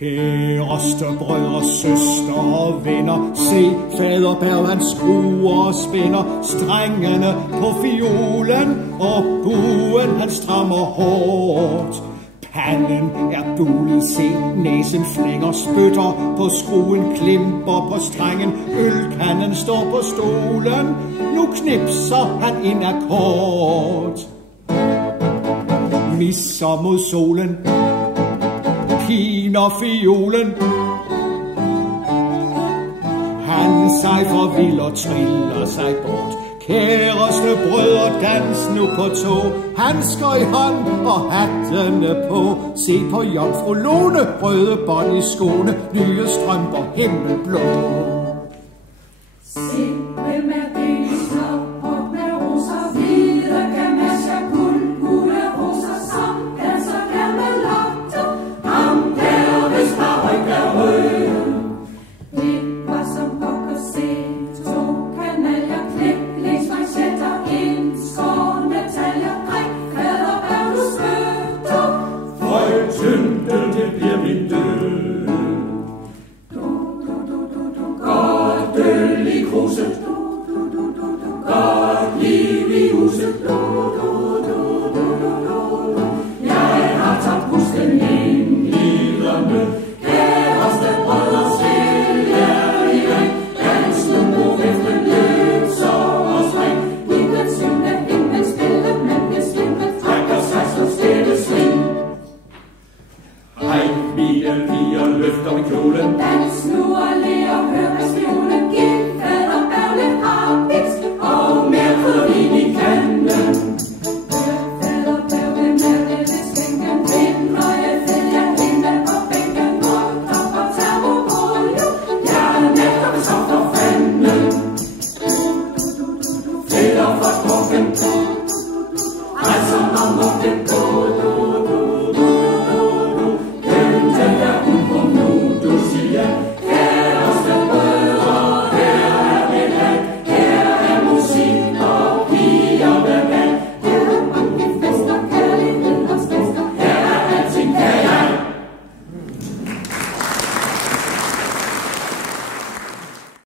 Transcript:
Kæreste, brødre, søstre og venner, se, faderberg han skruer og spænder strengene på fiolen, og buen han strammer hårdt. Panden er bulet, se, næsen flænger, spytter på skruen, klimper på strengen, ølkanden står på stolen, nu knipser han en akkord. Misser mod solen, piner fiolen, han sig for vild og triller sig bort. Kæreste brødre, dans nu på tå, handsker i hånd og hattene på. Se på jomfru Lone, røde bånd i skoene, nye strømper himmelblå. Se